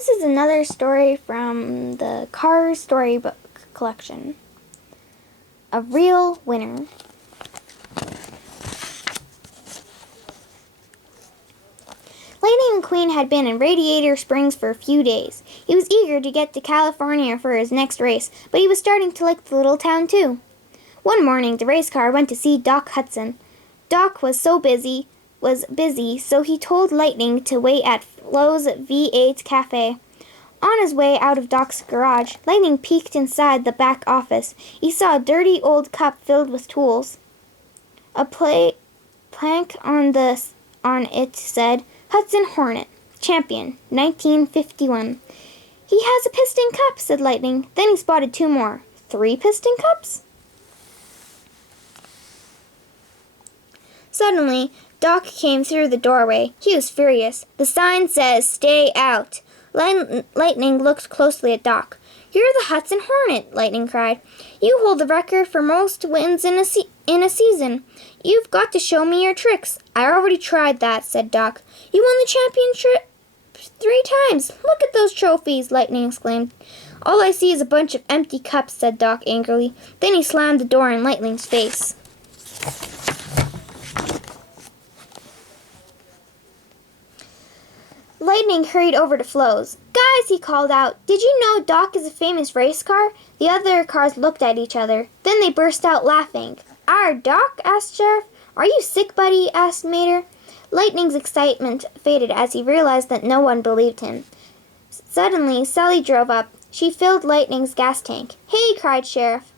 This is another story from the Cars Storybook collection. A Real Winner. Lightning McQueen had been in Radiator Springs for a few days. He was eager to get to California for his next race, but he was starting to like the little town too. One morning, the race car went to see Doc Hudson. Doc was busy, so he told Lightning to wait at Flo's V8 Cafe. On his way out of Doc's garage, Lightning peeked inside the back office. He saw a dirty old cup filled with tools. A plank on it said, Hudson Hornet, Champion, 1951. He has a piston cup, said Lightning. Then he spotted two more. 3 piston cups? Suddenly, Doc came through the doorway. He was furious. The sign says, Stay out. Lightning looked closely at Doc. You're the Hudson Hornet, Lightning cried. You hold the record for most wins in a season. You've got to show me your tricks. I already tried that, said Doc. You won the championship 3 times. Look at those trophies, Lightning exclaimed. All I see is a bunch of empty cups, said Doc angrily. Then he slammed the door in Lightning's face. Lightning hurried over to Flo's. Guys, he called out, did you know Doc is a famous race car? The other cars looked at each other. Then they burst out laughing. Our Doc? Asked Sheriff. Are you sick, buddy? Asked Mater. Lightning's excitement faded as he realized that no one believed him. Suddenly, Sally drove up. She filled Lightning's gas tank. Hey, cried Sheriff.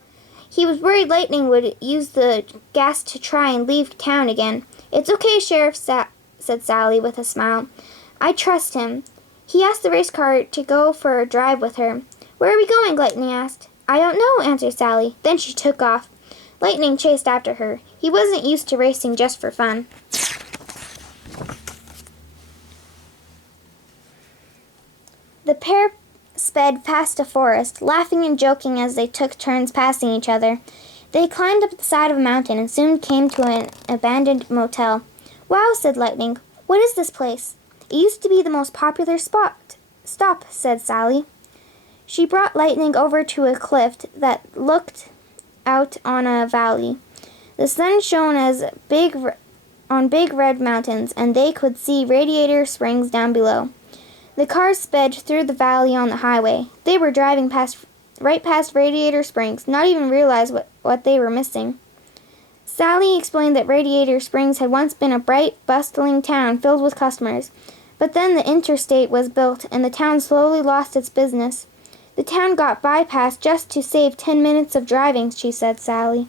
He was worried Lightning would use the gas to try and leave town again. It's okay, Sheriff, said Sally with a smile. I trust him. He asked the race car to go for a drive with her. Where are we going? Lightning asked. I don't know, answered Sally. Then she took off. Lightning chased after her. He wasn't used to racing just for fun. The pair sped past a forest, laughing and joking as they took turns passing each other. They climbed up the side of a mountain and soon came to an abandoned motel. Wow, said Lightning. What is this place? It used to be the most popular spot. Stop, said Sally. She brought Lightning over to a cliff that looked out on a valley. The sun shone on big red mountains, and they could see Radiator Springs down below. The cars sped through the valley on the highway. They were driving right past Radiator Springs, not even realize what they were missing. Sally explained that Radiator Springs had once been a bright, bustling town filled with customers. But then the interstate was built, and the town slowly lost its business. The town got bypassed just to save 10 minutes of driving, she said, Sally.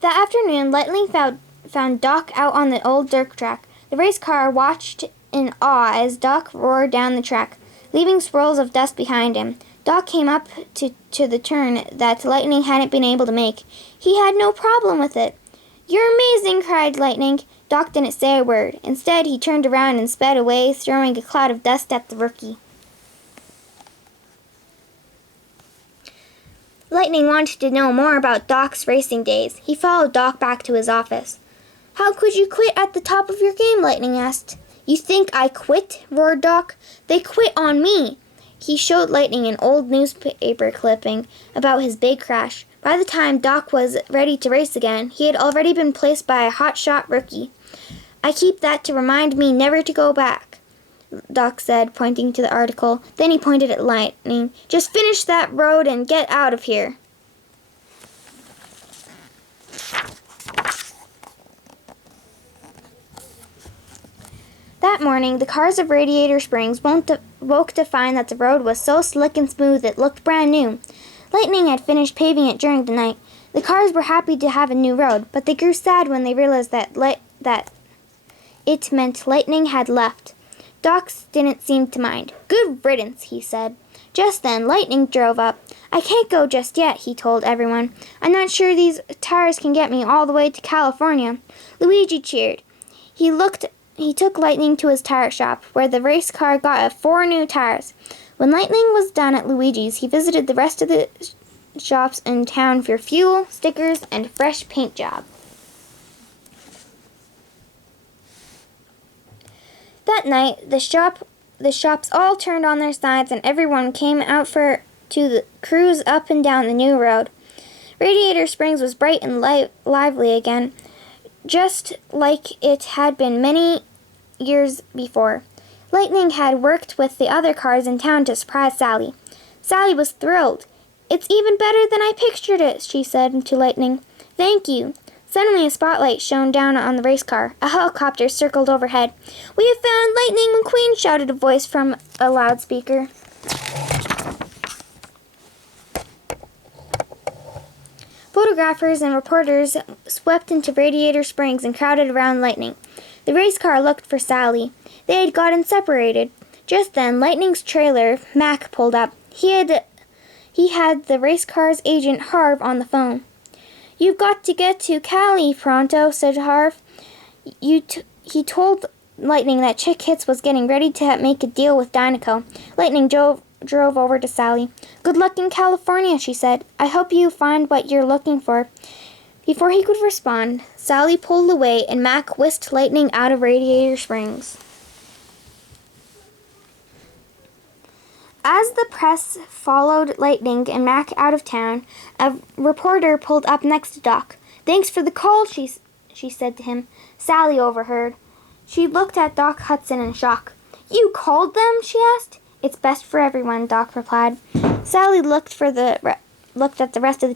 That afternoon, Lightning found Doc out on the old dirt track. The race car watched in awe as Doc roared down the track, leaving swirls of dust behind him. Doc came up to the turn that Lightning hadn't been able to make. He had no problem with it. You're amazing, cried Lightning. Doc didn't say a word. Instead, he turned around and sped away, throwing a cloud of dust at the rookie. Lightning wanted to know more about Doc's racing days. He followed Doc back to his office. How could you quit at the top of your game? Lightning asked. You think I quit? Roared Doc. They quit on me. He showed Lightning an old newspaper clipping about his big crash. By the time Doc was ready to race again, he had already been placed by a hotshot rookie. I keep that to remind me never to go back, Doc said, pointing to the article. Then he pointed at Lightning. Just finish that road and get out of here. That morning, the cars of Radiator Springs woke to find that the road was so slick and smooth it looked brand new. Lightning had finished paving it during the night. The cars were happy to have a new road, but they grew sad when they realized that it meant Lightning had left. Doc didn't seem to mind. Good riddance, he said. Just then, Lightning drove up. I can't go just yet, he told everyone. I'm not sure these tires can get me all the way to California. Luigi cheered. He took Lightning to his tire shop, where the race car got 4 new tires. When Lightning was done at Luigi's, he visited the rest of the shops in town for fuel, stickers, and fresh paint job. That night, the shops all turned on their sides and everyone came out to cruise up and down the new road. Radiator Springs was bright and lively again, just like it had been many years before. Lightning had worked with the other cars in town to surprise Sally. Sally was thrilled. "It's even better than I pictured it," she said to Lightning. "Thank you." Suddenly a spotlight shone down on the race car. A helicopter circled overhead. "We have found Lightning McQueen," shouted a voice from a loudspeaker. Photographers and reporters swept into Radiator Springs and crowded around Lightning. The race car looked for Sally. They had gotten separated. Just then, Lightning's trailer, Mac, pulled up. He had the race car's agent, Harv, on the phone. "You've got to get to Cali pronto," said Harv. He told Lightning that Chick Hits was getting ready to make a deal with Dynaco. Lightning drove over to Sally. "Good luck in California," she said. "I hope you find what you're looking for." Before he could respond, Sally pulled away and Mac whisked Lightning out of Radiator Springs. As the press followed Lightning and Mac out of town, a reporter pulled up next to Doc. "Thanks for the call," she said to him. Sally overheard. She looked at Doc Hudson in shock. "You called them?" she asked. "It's best for everyone," Doc replied. Sally looked at the rest of the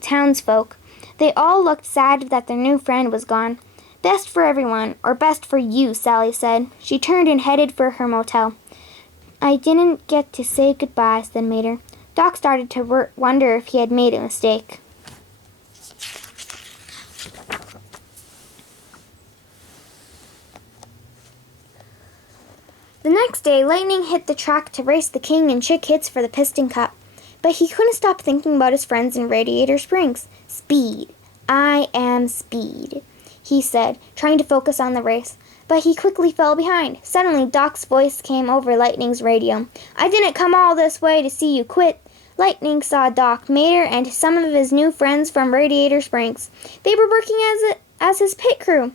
townsfolk. They all looked sad that their new friend was gone. "Best for everyone, or best for you," Sally said. She turned and headed for her motel. "I didn't get to say goodbye," said Mater. Doc started to wonder if he had made a mistake. The next day, Lightning hit the track to race the King and Chick Hits for the Piston Cup. But he couldn't stop thinking about his friends in Radiator Springs. "Speed. I am speed," he said, trying to focus on the race. But he quickly fell behind. Suddenly, Doc's voice came over Lightning's radio. "I didn't come all this way to see you quit." Lightning saw Doc, Mater, and some of his new friends from Radiator Springs. They were working as his pit crew.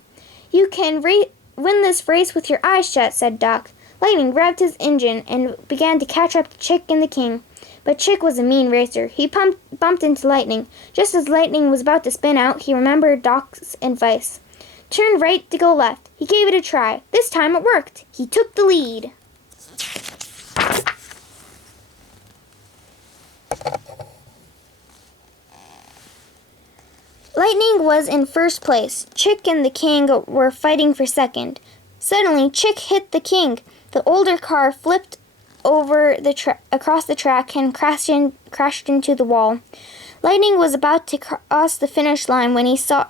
"You can win this race with your eyes shut," said Doc. Lightning revved his engine and began to catch up to Chick and the King. But Chick was a mean racer. He bumped into Lightning. Just as Lightning was about to spin out, he remembered Doc's advice. "Turn right to go left." He gave it a try. This time it worked. He took the lead. Lightning was in first place. Chick and the King were fighting for second. Suddenly, Chick hit the King. The older car flipped over across the track and crashed into the wall. Lightning was about to cross the finish line when he saw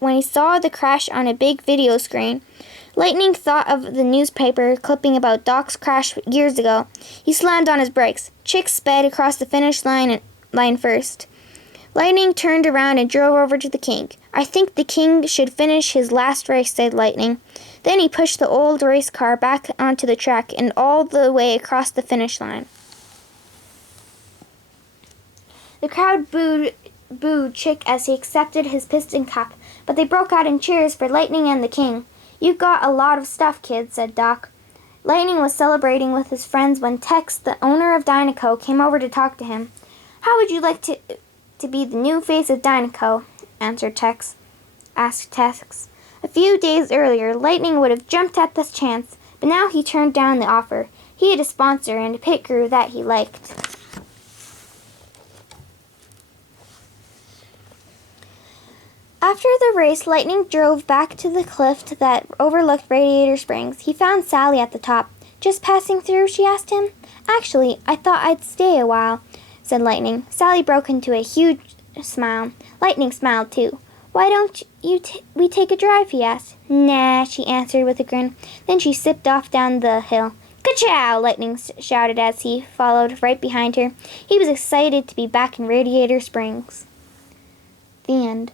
the crash on a big video screen. Lightning thought of the newspaper clipping about Doc's crash years ago. He slammed on his brakes. Chick sped across the finish line first. Lightning turned around and drove over to the King. "I think the King should finish his last race," said Lightning. Then he pushed the old race car back onto the track and all the way across the finish line. The crowd booed Chick as he accepted his piston cup, but they broke out in cheers for Lightning and the King. "You've got a lot of stuff, kid," said Doc. Lightning was celebrating with his friends when Tex, the owner of Dynaco, came over to talk to him. "How would you like to be the new face of Dynaco?" asked Tex. A few days earlier, Lightning would have jumped at this chance, but now he turned down the offer. He had a sponsor and a pit crew that he liked. After the race, Lightning drove back to the cliff that overlooked Radiator Springs. He found Sally at the top. "Just passing through?" she asked him. "Actually, I thought I'd stay a while," said Lightning. Sally broke into a huge smile. Lightning smiled too. "Why don't we take a drive?" he asked. "Nah," she answered with a grin. Then she sipped off down the hill. "Ka-chow!" Lightning shouted as he followed right behind her. He was excited to be back in Radiator Springs. The end.